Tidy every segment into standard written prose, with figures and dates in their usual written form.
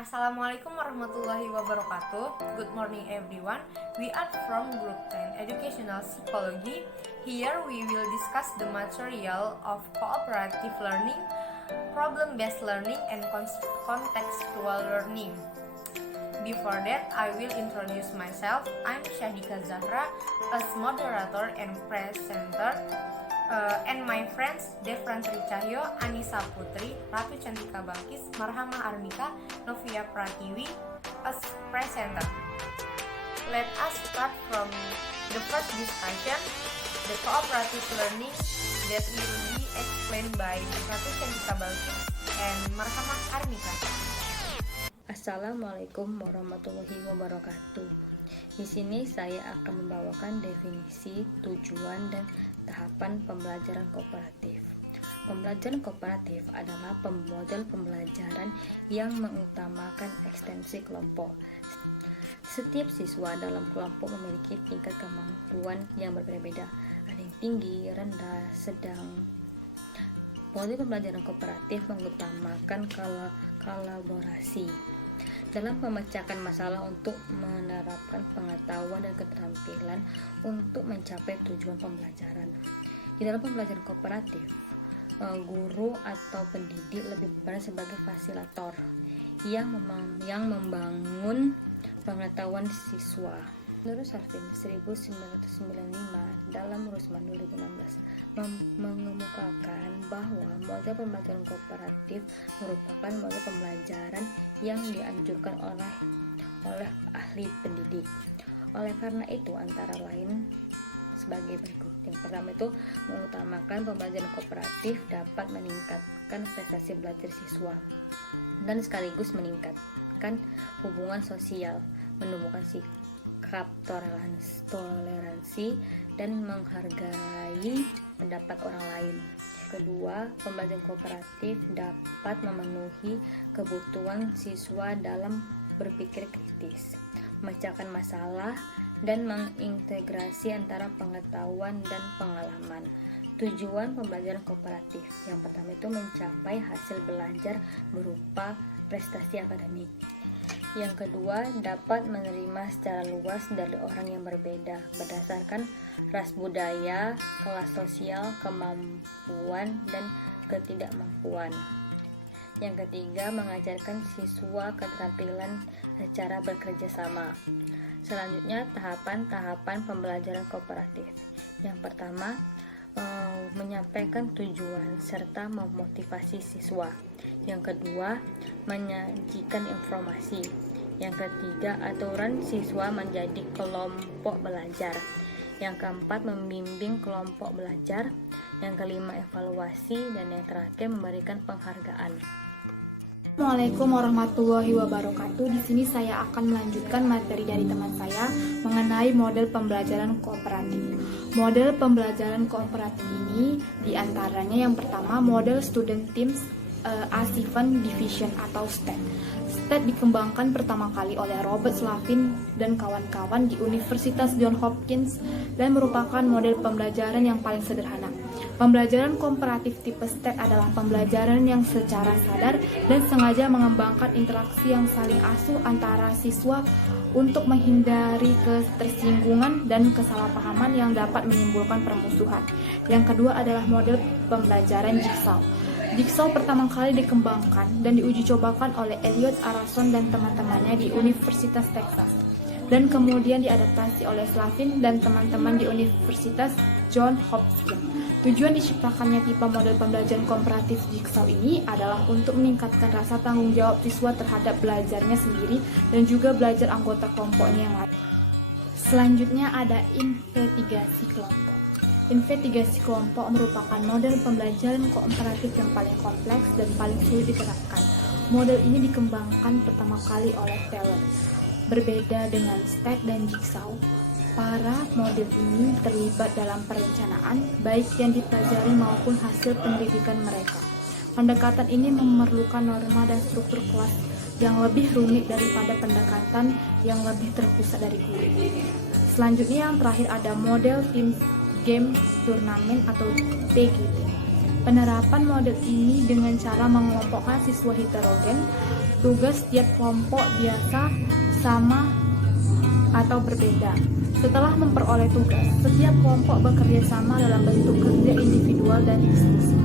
Assalamualaikum warahmatullahi wabarakatuh. Good morning everyone. We are from Group 10 Educational Psychology. Here we will discuss the material of cooperative learning, problem-based learning, and contextual learning. Before that, I will introduce myself. I'm Syadika Zahra, as moderator and presenter. And my friends Devranti Cahyo, Anissa Putri, Ratu Cantika Balkis, Marhama Armika, Novia Pratiwi as presenter. Let us start from the first discussion, the cooperative learning that will be explained by Ratu Cantika Balkis and Marhama Armika. Assalamualaikum warahmatullahi wabarakatuh. Di sini saya akan membawakan definisi, tujuan, dan tahapan pembelajaran kooperatif. Pembelajaran kooperatif adalah model pembelajaran yang mengutamakan ekstensi kelompok. Setiap siswa dalam kelompok memiliki tingkat kemampuan yang berbeda-beda. Ada yang tinggi, rendah, sedang. Model pembelajaran kooperatif mengutamakan kolaborasi dalam memecahkan masalah untuk menerapkan pengetahuan dan keterampilan untuk mencapai tujuan pembelajaran. Di dalam pembelajaran kooperatif, guru atau pendidik lebih berperan sebagai fasilitator yang membangun pengetahuan siswa. Menurut Salvin 1995 dalam Rusman 2016 mengemukakan bahwa model pembelajaran kooperatif merupakan model pembelajaran yang dianjurkan oleh ahli pendidik. Oleh karena itu, antara lain sebagai berikut. Yang pertama itu mengutamakan pembelajaran kooperatif dapat meningkatkan prestasi belajar siswa dan sekaligus meningkatkan hubungan sosial, menumbuhkan sikap toleransi dan menghargai pendapat orang lain. Kedua, pembelajaran kooperatif dapat memenuhi kebutuhan siswa dalam berpikir kritis, memecahkan masalah, dan mengintegrasi antara pengetahuan dan pengalaman. Tujuan pembelajaran kooperatif yang pertama itu mencapai hasil belajar berupa prestasi akademik. Yang kedua, dapat menerima secara luas dari orang yang berbeda berdasarkan ras budaya, kelas sosial, kemampuan, dan ketidakmampuan. Yang ketiga, mengajarkan siswa keterampilan secara bekerja sama. Selanjutnya, tahapan-tahapan pembelajaran kooperatif. Yang pertama, menyampaikan tujuan serta memotivasi siswa. Yang kedua, menyajikan informasi. Yang ketiga, aturan siswa menjadi kelompok belajar. Yang keempat, membimbing kelompok belajar. Yang kelima, evaluasi. Dan yang terakhir, memberikan penghargaan. Assalamualaikum warahmatullahi wabarakatuh. Di sini saya akan melanjutkan materi dari teman saya mengenai model pembelajaran kooperatif. Model pembelajaran kooperatif ini diantaranya yang pertama model Student Teams Achievement Division atau STED. STED dikembangkan pertama kali oleh Robert Slavin dan kawan-kawan di Universitas Johns Hopkins dan merupakan model pembelajaran yang paling sederhana. Pembelajaran kooperatif tipe STED adalah pembelajaran yang secara sadar dan sengaja mengembangkan interaksi yang saling asuh antara siswa untuk menghindari ketersinggungan dan kesalahpahaman yang dapat menimbulkan permusuhan. Yang kedua adalah model pembelajaran Jigsaw. Jigsaw pertama kali dikembangkan dan diuji cobakan oleh Elliot Arason dan teman-temannya di Universitas Texas, dan kemudian diadaptasi oleh Slavin dan teman-teman di Universitas Johns Hopkins. Tujuan diciptakannya tipe model pembelajaran kooperatif Jigsaw ini adalah untuk meningkatkan rasa tanggung jawab siswa terhadap belajarnya sendiri dan juga belajar anggota kelompoknya yang lain. Selanjutnya ada investigasi kelompok. Investigasi kelompok merupakan model pembelajaran kooperatif yang paling kompleks dan paling sulit diterapkan. Model ini dikembangkan pertama kali oleh Taylor. Berbeda dengan STED dan Jigsaw, para model ini terlibat dalam perencanaan, baik yang dipelajari maupun hasil pendidikan mereka. Pendekatan ini memerlukan norma dan struktur kelas yang lebih rumit daripada pendekatan yang lebih terpusat dari guru. Selanjutnya yang terakhir ada model Team Game Turnamen atau TGT. Penerapan model ini dengan cara mengelompokkan siswa heterogen Tugas setiap kelompok biasa sama atau berbeda. Setelah memperoleh tugas, setiap kelompok bekerja sama dalam bentuk kerja individual dan diskusi.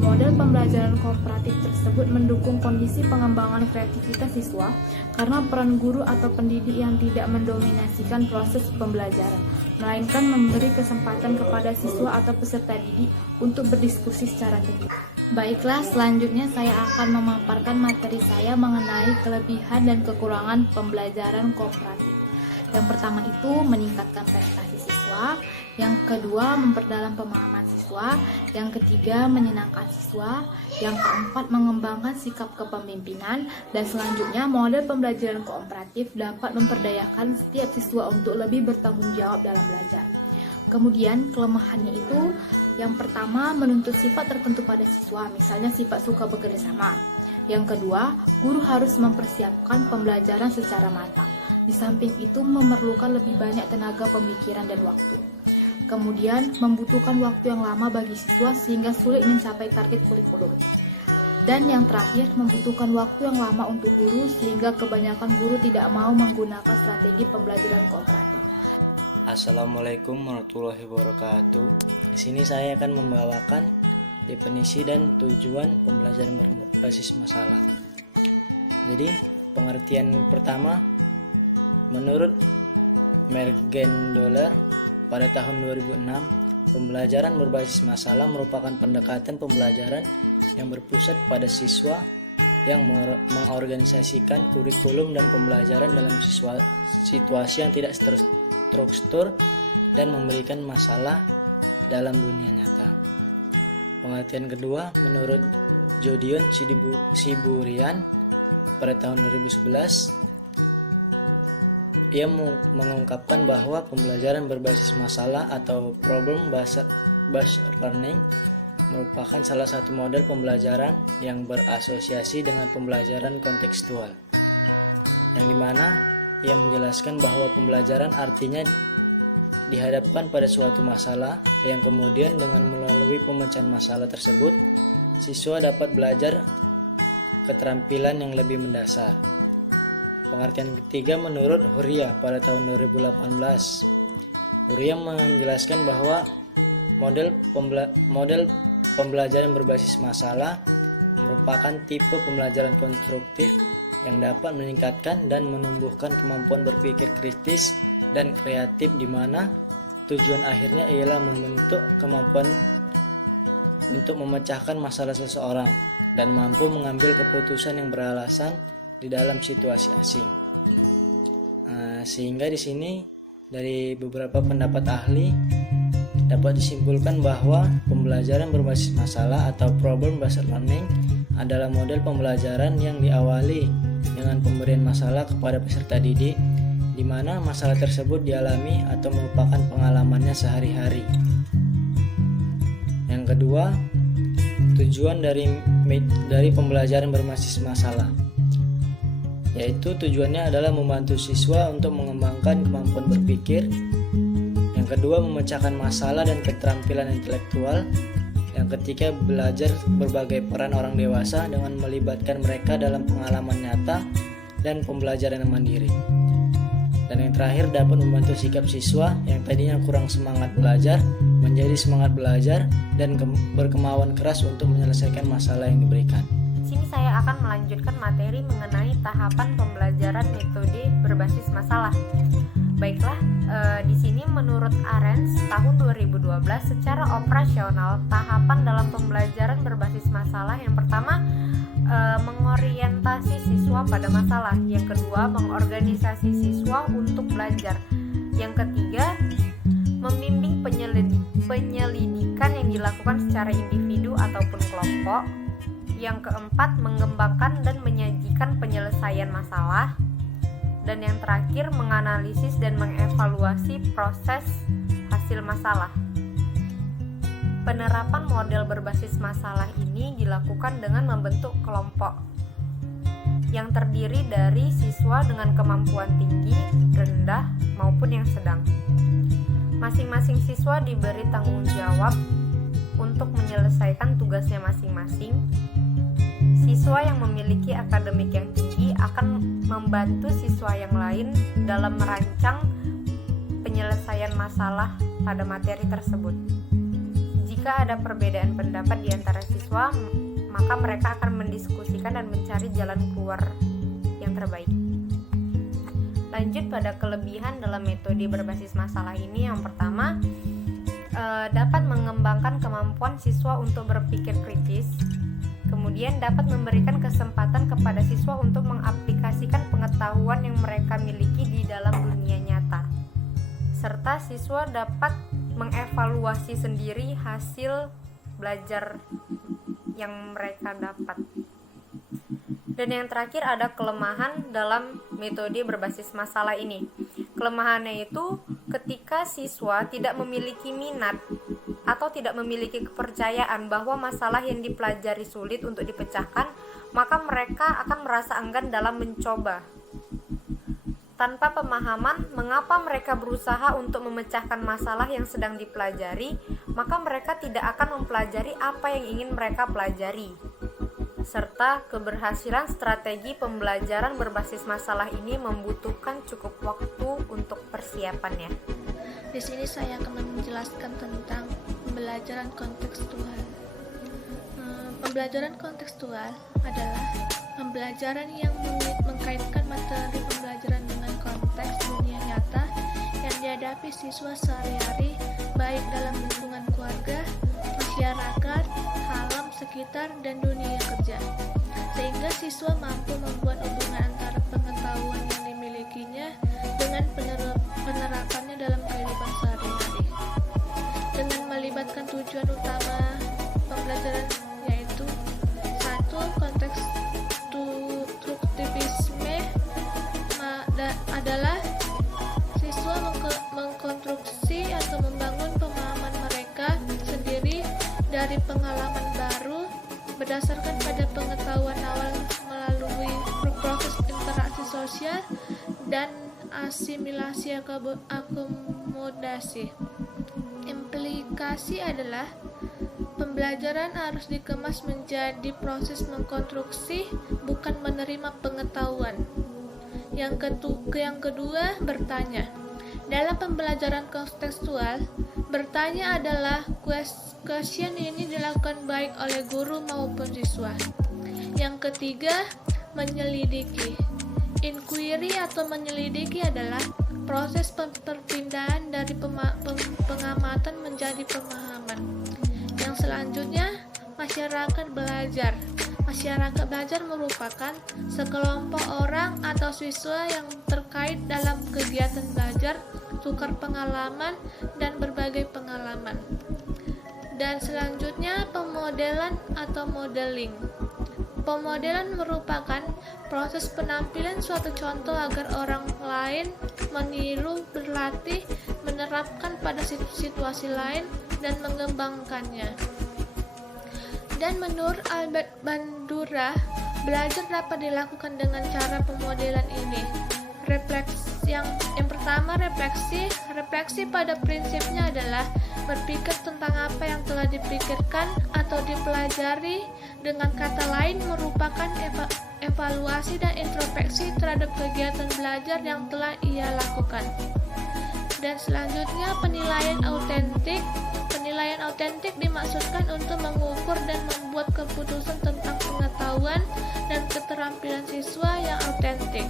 Model pembelajaran kooperatif tersebut mendukung kondisi pengembangan kreativitas siswa karena peran guru atau pendidik yang tidak mendominasikan proses pembelajaran, melainkan memberi kesempatan kepada siswa atau peserta didik untuk berdiskusi secara terbuka. Baiklah, selanjutnya saya akan memaparkan materi saya mengenai kelebihan dan kekurangan pembelajaran kooperatif. Yang pertama itu meningkatkan prestasi siswa, yang kedua memperdalam pemahaman siswa, yang ketiga menyenangkan siswa, yang keempat mengembangkan sikap kepemimpinan, dan selanjutnya model pembelajaran kooperatif dapat memperdayakan setiap siswa untuk lebih bertanggung jawab dalam belajar. Kemudian kelemahannya itu yang pertama menuntut sifat tertentu pada siswa, misalnya sifat suka bekerja sama. Yang kedua, guru harus mempersiapkan pembelajaran secara matang. Di samping itu memerlukan lebih banyak tenaga pemikiran dan waktu. Kemudian membutuhkan waktu yang lama bagi siswa sehingga sulit mencapai target kurikulum. Dan yang terakhir membutuhkan waktu yang lama untuk guru sehingga kebanyakan guru tidak mau menggunakan strategi pembelajaran kooperatif. Assalamualaikum warahmatullahi wabarakatuh. Di sini saya akan membawakan definisi dan tujuan pembelajaran berbasis masalah. Jadi, pengertian pertama, menurut Mergendoller pada tahun 2006, pembelajaran berbasis masalah merupakan pendekatan pembelajaran yang berpusat pada siswa yang mengorganisasikan kurikulum dan pembelajaran dalam situasi yang tidak terstruktur dan memberikan masalah dalam dunia nyata. Pengertian kedua, menurut Jodion Siburian pada tahun 2011, ia mengungkapkan bahwa pembelajaran berbasis masalah atau problem-based learning merupakan salah satu model pembelajaran yang berasosiasi dengan pembelajaran kontekstual, yang dimana ia menjelaskan bahwa pembelajaran artinya dihadapkan pada suatu masalah yang kemudian dengan melalui pemecahan masalah tersebut, siswa dapat belajar keterampilan yang lebih mendasar. Pengertian ketiga menurut Huria pada tahun 2018. Huria menjelaskan bahwa model pembelajaran berbasis masalah merupakan tipe pembelajaran konstruktif yang dapat meningkatkan dan menumbuhkan kemampuan berpikir kritis dan kreatif, di mana tujuan akhirnya ialah membentuk kemampuan untuk memecahkan masalah seseorang dan mampu mengambil keputusan yang beralasan di dalam situasi asing. Sehingga di sini dari beberapa pendapat ahli dapat disimpulkan bahwa pembelajaran berbasis masalah atau problem-based learning adalah model pembelajaran yang diawali dengan pemberian masalah kepada peserta didik, di mana masalah tersebut dialami atau merupakan pengalamannya sehari-hari. Yang kedua, tujuan dari pembelajaran berbasis masalah, yaitu tujuannya adalah membantu siswa untuk mengembangkan kemampuan berpikir. Yang kedua, memecahkan masalah dan keterampilan intelektual. Yang ketiga, belajar berbagai peran orang dewasa dengan melibatkan mereka dalam pengalaman nyata dan pembelajaran yang mandiri. Dan yang terakhir, dapat membantu sikap siswa yang tadinya kurang semangat belajar menjadi semangat belajar dan berkemauan keras untuk menyelesaikan masalah yang diberikan. Di sini saya akan melanjutkan materi mengenai tahapan pembelajaran metode berbasis masalah. Baiklah, di sini menurut Arens tahun 2012 secara operasional tahapan dalam pembelajaran berbasis masalah yang pertama mengorientasi siswa pada masalah, yang kedua mengorganisasi siswa untuk belajar, yang ketiga membimbing penyelidikan yang dilakukan secara individu ataupun kelompok, yang keempat mengembangkan dan menyajikan penyelesaian masalah, dan yang terakhir menganalisis dan mengevaluasi proses hasil masalah. Penerapan model berbasis masalah ini dilakukan dengan membentuk kelompok yang terdiri dari siswa dengan kemampuan tinggi, rendah, maupun yang sedang. Masing-masing siswa diberi tanggung jawab untuk menyelesaikan tugasnya masing-masing. Siswa yang memiliki akademik yang tinggi akan membantu siswa yang lain dalam merancang penyelesaian masalah pada materi tersebut. Jika ada perbedaan pendapat di antara siswa, maka mereka akan mendiskusikan dan mencari jalan keluar yang terbaik. Lanjut pada kelebihan dalam metode berbasis masalah ini, yang pertama, dapat mengembangkan kemampuan siswa untuk berpikir kritis. Kemudian dapat memberikan kesempatan kepada siswa untuk mengaplikasikan pengetahuan yang mereka miliki di dalam dunia nyata. Serta siswa dapat mengevaluasi sendiri hasil belajar yang mereka dapat. Dan yang terakhir ada kelemahan dalam metode berbasis masalah ini. Kelemahannya itu ketika siswa tidak memiliki minat atau tidak memiliki kepercayaan bahwa masalah yang dipelajari sulit untuk dipecahkan, maka mereka akan merasa enggan dalam mencoba. Tanpa pemahaman mengapa mereka berusaha untuk memecahkan masalah yang sedang dipelajari, maka mereka tidak akan mempelajari apa yang ingin mereka pelajari. Serta keberhasilan strategi pembelajaran berbasis masalah ini membutuhkan cukup waktu untuk persiapannya. Di sini saya akan menjelaskan tentang pembelajaran kontekstual. Pembelajaran kontekstual adalah pembelajaran yang mengkaitkan materi pembelajaran dengan konteks dunia nyata yang dihadapi siswa sehari-hari, baik dalam lingkungan keluarga, masyarakat, alam sekitar, dan dunia kerja, sehingga siswa mampu membuat hubungan antara pengetahuan yang dimilikinya dengan penerapannya dalam kehidupan sehari-hari, dengan melibatkan tujuan utama pembelajaran, yaitu 1. Konteks struktivisme adalah siswa mengkonstruksi atau membangun pemahaman mereka sendiri dari pengalaman baru berdasarkan pada pengetahuan awal melalui proses interaksi sosial dan asimilasi akomodasi. Implikasi adalah pembelajaran harus dikemas menjadi proses mengkonstruksi, bukan menerima pengetahuan. Yang kedua, bertanya. Dalam pembelajaran kontekstual, bertanya adalah question ini dilakukan baik oleh guru maupun siswa. Yang ketiga, menyelidiki. Inquiry atau menyelidiki adalah proses perpindahan dari pengamatan menjadi pemahaman. Yang selanjutnya, masyarakat belajar. Masyarakat belajar merupakan sekelompok orang atau siswa yang terkait dalam kegiatan belajar, tukar pengalaman, dan berbagai pengalaman. Dan selanjutnya, pemodelan atau modeling. Pemodelan merupakan proses penampilan suatu contoh agar orang lain meniru, berlatih, menerapkan pada situasi lain, dan mengembangkannya. Dan menurut Albert Bandura, belajar dapat dilakukan dengan cara pemodelan ini. Yang pertama, refleksi pada prinsipnya adalah berpikir tentang apa yang telah dipikirkan atau dipelajari. Dengan kata lain, merupakan evaluasi dan introspeksi terhadap kegiatan belajar yang telah ia lakukan. Dan selanjutnya, penilaian autentik. Penilaian autentik dimaksudkan untuk mengukur dan membuat keputusan tentang pengetahuan dan keterampilan siswa yang autentik.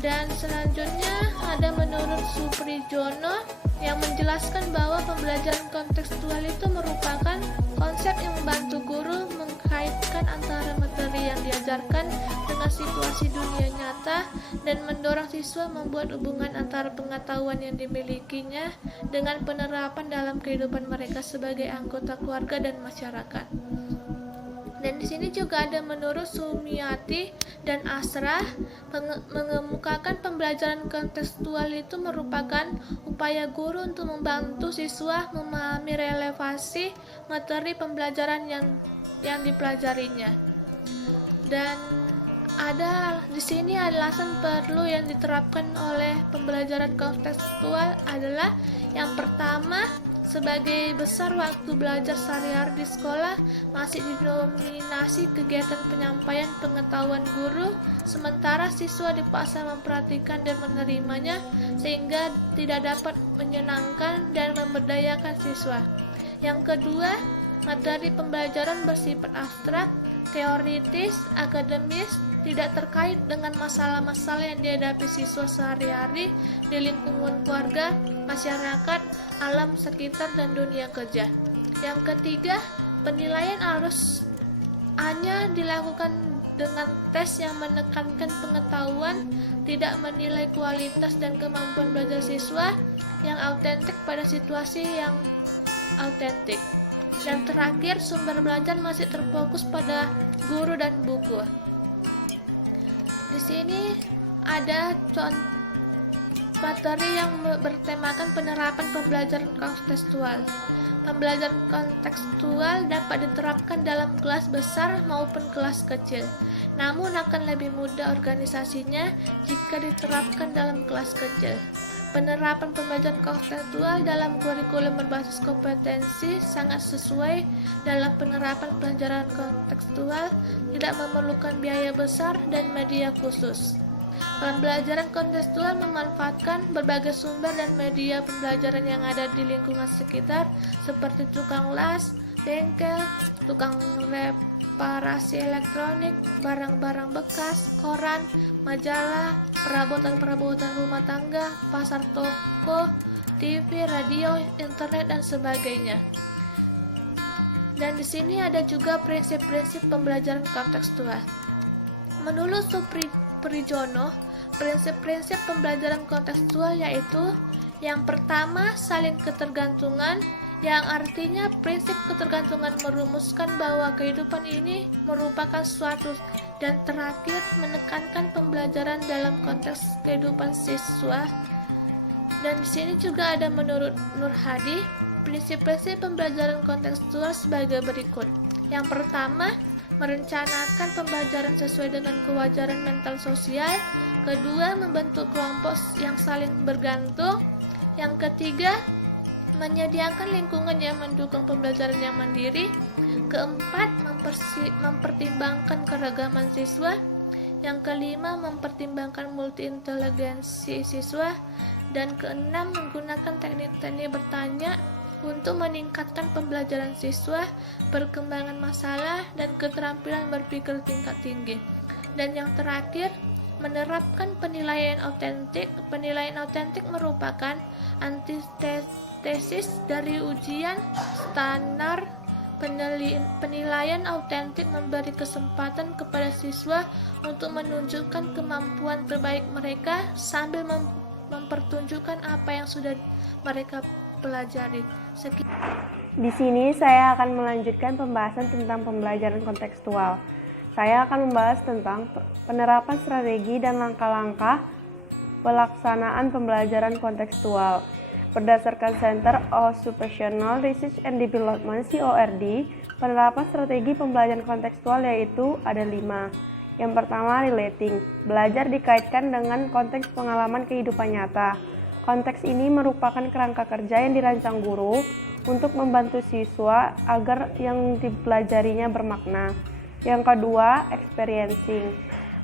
Dan selanjutnya ada menurut Suprijono yang menjelaskan bahwa pembelajaran kontekstual itu merupakan konsep yang membantu guru mengkaitkan antara materi yang diajarkan dengan situasi dunia nyata dan mendorong siswa membuat hubungan antara pengetahuan yang dimilikinya dengan penerapan dalam kehidupan mereka sebagai anggota keluarga dan masyarakat. Dan di sini juga ada menurut Sumiati dan Asrah mengemukakan pembelajaran kontekstual itu merupakan upaya guru untuk membantu siswa memahami relevansi materi pembelajaran yang dipelajarinya. Dan ada di sini alasan perlu yang diterapkan oleh pembelajaran kontekstual adalah yang pertama, Sebagai besar waktu belajar sehari-hari di sekolah masih didominasi kegiatan penyampaian pengetahuan guru, sementara siswa dipaksa memperhatikan dan menerimanya sehingga tidak dapat menyenangkan dan memberdayakan siswa. Yang kedua, materi pembelajaran bersifat abstrak, teoritis, akademis, tidak terkait dengan masalah-masalah yang dihadapi siswa sehari-hari di lingkungan keluarga, masyarakat, alam sekitar, dan dunia kerja. Yang ketiga, penilaian harus hanya dilakukan dengan tes yang menekankan pengetahuan, tidak menilai kualitas dan kemampuan belajar siswa yang autentik pada situasi yang autentik. Dan terakhir, sumber belajar masih terfokus pada guru dan buku. Di sini ada contoh materi yang bertemakan penerapan pembelajaran kontekstual. Pembelajaran kontekstual dapat diterapkan dalam kelas besar maupun kelas kecil, namun akan lebih mudah organisasinya jika diterapkan dalam kelas kecil. Penerapan pembelajaran kontekstual dalam kurikulum berbasis kompetensi sangat sesuai. Dalam penerapan pelajaran kontekstual tidak memerlukan biaya besar dan media khusus. Pembelajaran kontekstual memanfaatkan berbagai sumber dan media pembelajaran yang ada di lingkungan sekitar seperti tukang las, bengkel, tukang reparasi elektronik, barang-barang bekas, koran, majalah, perabotan-perabotan rumah tangga, pasar toko, TV, radio, internet, dan sebagainya. Dan di sini ada juga prinsip-prinsip pembelajaran kontekstual. Menurut Suprijono, prinsip-prinsip pembelajaran kontekstual yaitu yang pertama, saling ketergantungan, yang artinya prinsip ketergantungan merumuskan bahwa kehidupan ini merupakan suatu, dan terakhir menekankan pembelajaran dalam konteks kehidupan siswa. Dan di sini juga ada menurut Nur Hadi, prinsip-prinsip pembelajaran kontekstual sebagai berikut. Yang pertama, merencanakan pembelajaran sesuai dengan kewajaran mental sosial. Kedua, membentuk kelompok yang saling bergantung. Yang ketiga, menyediakan lingkungan yang mendukung pembelajaran yang mandiri. Keempat, mempertimbangkan keragaman siswa. Yang kelima, mempertimbangkan multi-inteligensi siswa. Dan keenam, menggunakan teknik-teknik bertanya untuk meningkatkan pembelajaran siswa, perkembangan masalah, dan keterampilan berpikir tingkat tinggi. Dan yang terakhir, menerapkan penilaian autentik. Penilaian autentik merupakan antitesis dari ujian standar. Penilaian autentik memberi kesempatan kepada siswa untuk menunjukkan kemampuan terbaik mereka sambil mempertunjukkan apa yang sudah mereka pelajari. Di sini saya akan melanjutkan pembahasan tentang pembelajaran kontekstual. Saya akan membahas tentang penerapan strategi dan langkah-langkah pelaksanaan pembelajaran kontekstual. Berdasarkan Center of Occupational Research and Development (CORD), penerapan strategi pembelajaran kontekstual yaitu ada 5. Yang pertama, relating. Belajar dikaitkan dengan konteks pengalaman kehidupan nyata. Konteks ini merupakan kerangka kerja yang dirancang guru untuk membantu siswa agar yang dipelajarinya bermakna. Yang kedua, experiencing.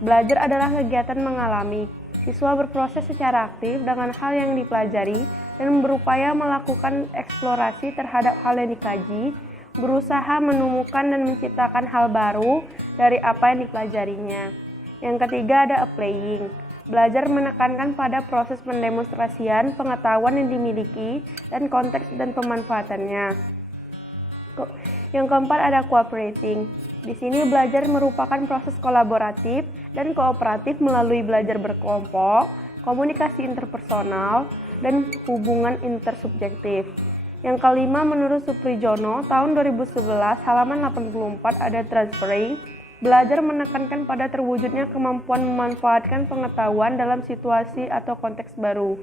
Belajar adalah kegiatan mengalami. Siswa berproses secara aktif dengan hal yang dipelajari dan berupaya melakukan eksplorasi terhadap hal yang dikaji, berusaha menemukan dan menciptakan hal baru dari apa yang dipelajarinya. Yang ketiga ada applying. Belajar menekankan pada proses pendemonstrasian pengetahuan yang dimiliki dan konteks dan pemanfaatannya. Yang keempat ada cooperating. Di sini belajar merupakan proses kolaboratif dan kooperatif melalui belajar berkelompok, komunikasi interpersonal, dan hubungan intersubjektif. Yang kelima, menurut Suprijono, tahun 2011, halaman 84 ada transferring. Belajar menekankan pada terwujudnya kemampuan memanfaatkan pengetahuan dalam situasi atau konteks baru.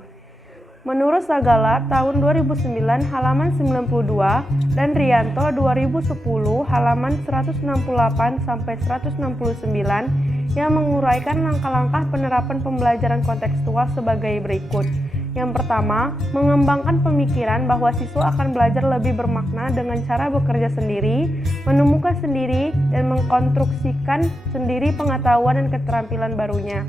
Menurut Sagala, tahun 2009, halaman 92, dan Rianto 2010, halaman 168-169, yang menguraikan langkah-langkah penerapan pembelajaran kontekstual sebagai berikut. Yang pertama, mengembangkan pemikiran bahwa siswa akan belajar lebih bermakna dengan cara bekerja sendiri, menemukan sendiri, dan mengkonstruksikan sendiri pengetahuan dan keterampilan barunya.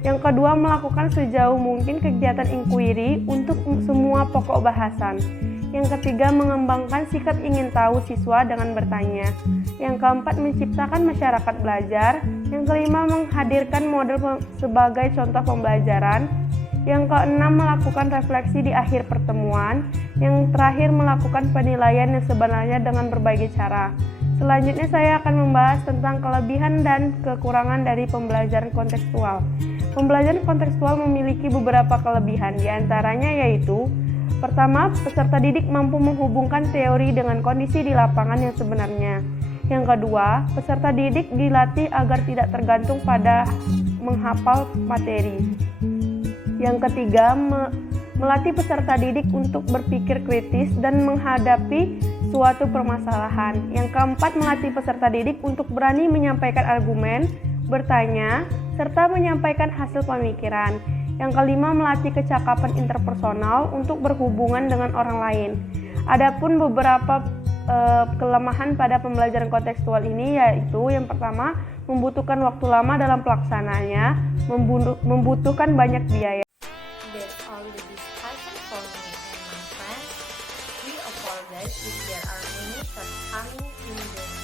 Yang kedua, melakukan sejauh mungkin kegiatan inquiry untuk semua pokok bahasan. Yang ketiga, mengembangkan sikap ingin tahu siswa dengan bertanya. Yang keempat, menciptakan masyarakat belajar. Yang kelima, menghadirkan model sebagai contoh pembelajaran. Yang keenam, melakukan refleksi di akhir pertemuan. Yang terakhir, melakukan penilaian yang sebenarnya dengan berbagai cara. Selanjutnya saya akan membahas tentang kelebihan dan kekurangan dari pembelajaran kontekstual. Pembelajaran kontekstual memiliki beberapa kelebihan, diantaranya yaitu: pertama, peserta didik mampu menghubungkan teori dengan kondisi di lapangan yang sebenarnya. Yang kedua, peserta didik dilatih agar tidak tergantung pada menghafal materi. Yang ketiga, melatih peserta didik untuk berpikir kritis dan menghadapi suatu permasalahan. Yang keempat, melatih peserta didik untuk berani menyampaikan argumen, bertanya, serta menyampaikan hasil pemikiran. Yang kelima, melatih kecakapan interpersonal untuk berhubungan dengan orang lain. Adapun beberapa kelemahan pada pembelajaran kontekstual ini yaitu: yang pertama, membutuhkan waktu lama dalam pelaksanaannya, membutuhkan banyak biaya. That's all the discussion for me and my friends. We apologize if there are any shortcomings in the